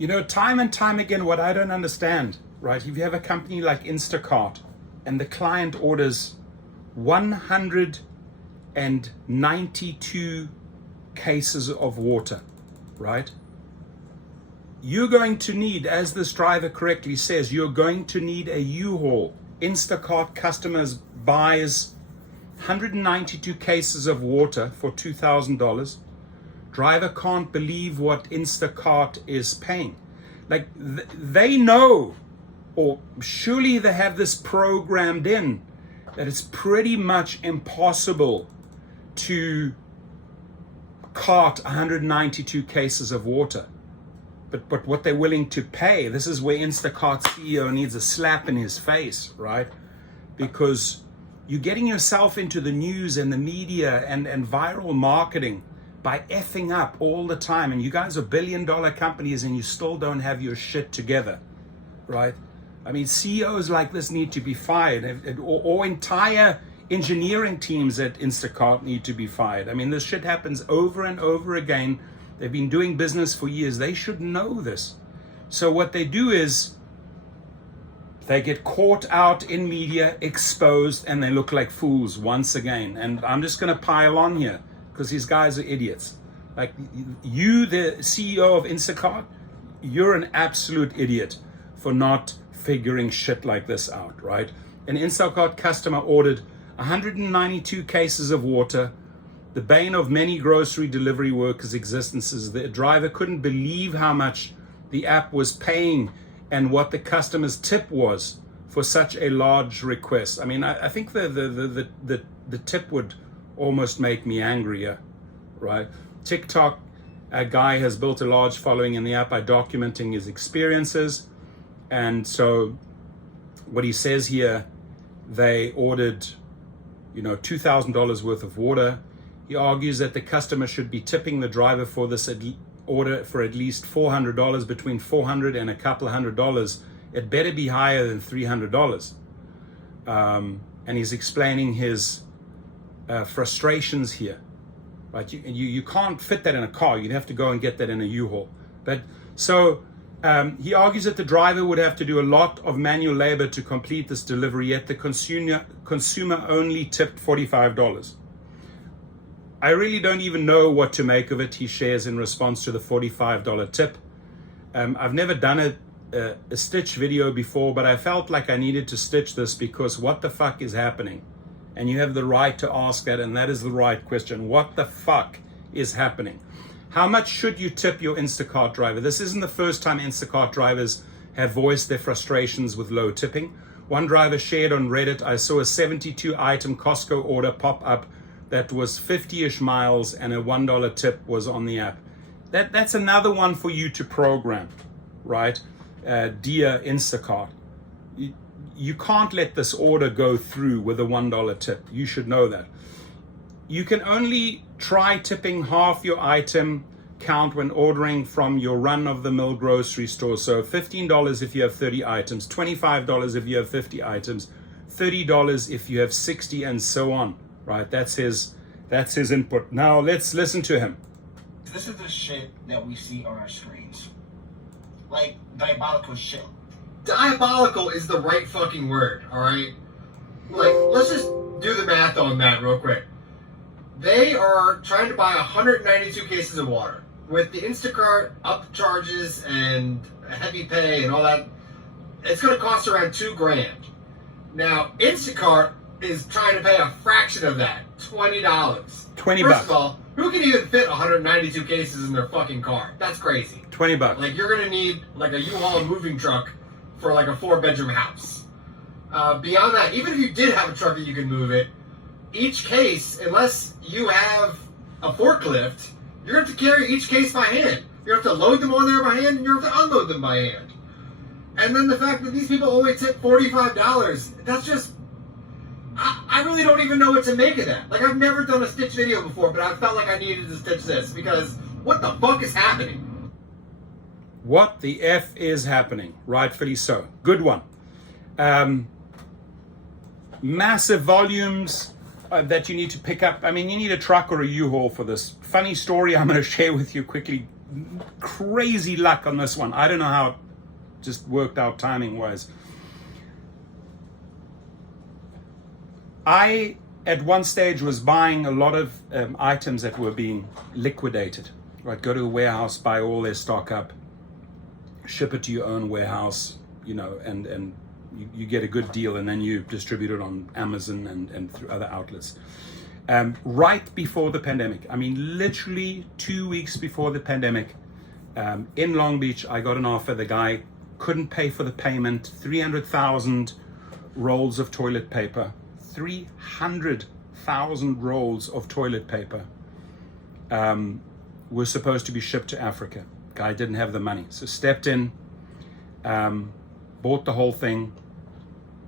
You know, time and time again, what I don't understand, right? If you have a company like Instacart and the client orders 192 cases of water, right? You're going to need, as this driver correctly says, you're going to need a U-Haul. Instacart customers buys 192 cases of water for $2,000. Driver can't believe what Instacart is paying. Like they know, or surely they have this programmed in, that it's pretty much impossible to cart 192 cases of water. But what they're willing to pay, this is where Instacart's CEO needs a slap in his face, right? Because you're getting yourself into the news and the media and viral marketing by effing up all the time. And you guys are billion-dollar companies and you still don't have your shit together, right? I mean, CEOs like this need to be fired, or entire engineering teams at Instacart need to be fired. I mean, this shit happens over and over again. They've been doing business for years. They should know this. So what they do is they get caught out in media, exposed, and they look like fools once again. And I'm just going to pile on here because these guys are idiots. Like you, the CEO of Instacart, you're an absolute idiot for not figuring shit like this out, right? An Instacart customer ordered 192 cases of water, the bane of many grocery delivery workers' existences. The driver couldn't believe how much the app was paying and what the customer's tip was for such a large request. I mean, I think the tip would almost make me angrier, right? TikTok, a guy has built a large following in the app by documenting his experiences. And so what he says here, they ordered, $2,000 worth of water. He argues that the customer should be tipping the driver for this order for at least $400, between $400 and a couple of $100. It better be higher than $300. And he's explaining his frustrations here. Right? You can't fit that in a car. You'd have to go and get that in a U-Haul. But so he argues that the driver would have to do a lot of manual labor to complete this delivery, yet the consumer only tipped $45. I really don't even know what to make of it, he shares in response to the $45 tip. I've never done a stitch video before, but I felt like I needed to stitch this because what the fuck is happening? And you have the right to ask that, and that is the right question. What the fuck is happening? How much should you tip your Instacart driver? This isn't the first time Instacart drivers have voiced their frustrations with low tipping. One driver shared on Reddit, I saw a 72-item Costco order pop up that was 50-ish miles and a $1 tip was on the app. That's another one for you to program, right? Dear Instacart, you can't let this order go through with a $1 tip. You should know that. You can only try tipping half your item count when ordering from your run-of-the-mill grocery store. So $15 if you have 30 items, $25 if you have 50 items, $30 if you have 60, and so on. Right, that's his input. Now let's listen to him. This is the shit that we see on our screens. Like diabolical shit. Diabolical is the right fucking word, alright? Like, let's just do the math on that real quick. They are trying to buy 192 cases of water. With the Instacart upcharges and heavy pay and all that, it's gonna cost around $2,000. Now, Instacart is trying to pay a fraction of that, $20. $20. First of all, who can even fit 192 cases in their fucking car? That's crazy. $20. Like, you're gonna need like a U-Haul moving truck for like a 4-bedroom house. Beyond that, even if you did have a truck that you can move it, each case, unless you have a forklift, you're gonna have to carry each case by hand. You have to load them on there by hand, and you have to unload them by hand. And then the fact that these people only tip $45, that's just, I really don't even know what to make of that. Like, I've never done a stitch video before, but I felt like I needed to stitch this because what the fuck is happening? What the F is happening? Rightfully so. Good one. Massive volumes that you need to pick up. I mean, you need a truck or a U-Haul for this. Funny story I'm going to share with you quickly. crazy luck on this one. I don't know how it just worked out timing wise. I at one stage was buying a lot of items that were being liquidated. Right, go to a warehouse, buy all their stock up, ship it to your own warehouse, you know, and you get a good deal, and then you distribute it on Amazon and through other outlets. Right before the pandemic, I mean, literally 2 weeks before the pandemic, in Long Beach, I got an offer. The guy couldn't pay for the payment. 300,000 rolls of toilet paper. 300,000 rolls of toilet paper were supposed to be shipped to Africa. Guy didn't have the money, so stepped in, bought the whole thing,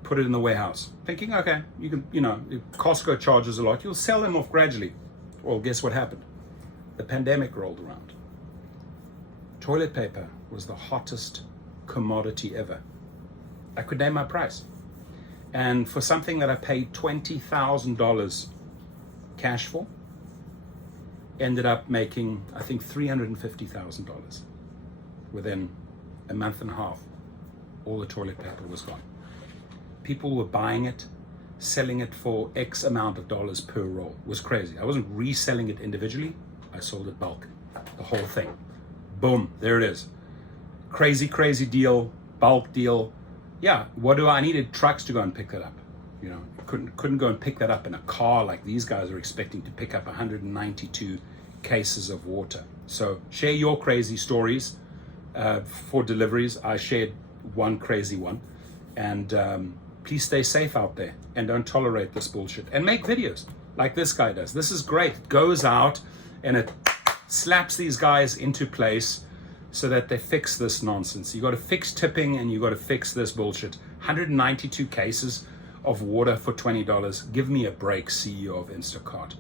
put it in the warehouse, thinking, okay, you can, you know, Costco charges a lot, you'll sell them off gradually. Well, guess what happened? The pandemic rolled around. Toilet paper was the hottest commodity ever. I could name my price. And for something that I paid $20,000 cash for, ended up making, I think, $350,000 within a month and a half. All the toilet paper was gone. People were buying it, selling it for X amount of dollars per roll. It was crazy. I wasn't reselling it individually. I sold it bulk, the whole thing. Boom, there it is. Crazy, crazy deal, bulk deal. Yeah, what do I needed trucks to go and pick that up? You know, couldn't go and pick that up in a car like these guys are expecting to pick up 192 cases of water. So share your crazy stories for deliveries. I shared one crazy one, and please stay safe out there and don't tolerate this bullshit, and make videos like this guy does. This is great. It goes out and it slaps these guys into place so that they fix this nonsense. You got to fix tipping, and you got to fix this bullshit. 192 cases of water for $20. Give me a break, CEO of Instacart.